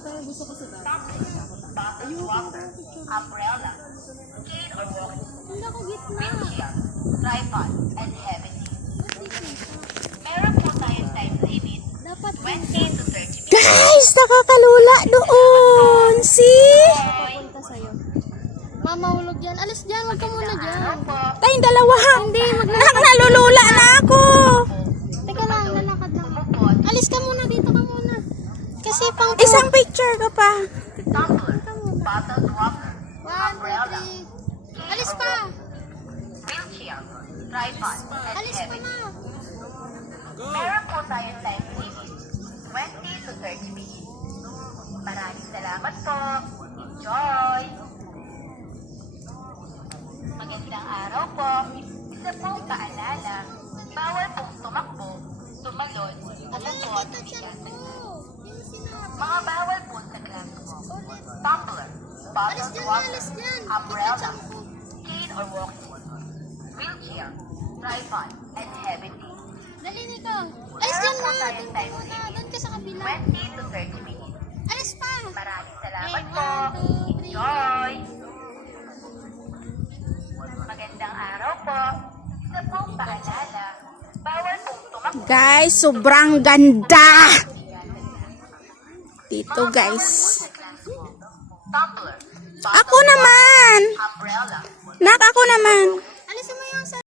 Pero gusto ko sa dati. Bottled water, umbrella, cane or walking, Hindi ako gitna. windshield, tripod, and heavy. Meron po tayong time limit, Dapat 20 to 30 minutes. Guys, nakakalula doon. See? papunta sa'yo. Mamahulog yan. Alis dyan. Huwag ka muna dyan. Opo, Tayong dalawa. Hindi, Nalulula na ako. Teka lang, lalakad lang. umupot, Alis ka muna. Dito ka muna. Kasi pang Isang picture ka pa. tumbler, bottled water, 1, 2, umbrella, 3. Alis pa. windshield, tripod, and Alis pa heavy. na. Meron po tayong time limit, 20 to 30 minutes. Maraming salamat po. Enjoy! Magandang araw po. Isa pong paalala, bawal pong tumakbo, tumalon, at Wala po kita dyan po. Yung sinabi. mga bawal po sa classroom. Tumbler, Alis bottled dyan na. water, Alis dyan. umbrella, Kita dyan po. cane or walking, wheelchair, tripod, and heavy things. Dali nito. Alis dyan na. Doon ka muna. Doon ka sa kabila. 20 to 30 minutes. Alis pa. Maraming salamat Okay, po. 1, 2, 3. Enjoy! Magandang araw po. Isa pong paalala, bawal pong tumakbo. Guys, sobrang ganda. Dito, guys. Tumbler, Ako naman. umbrella, Nak, ako naman.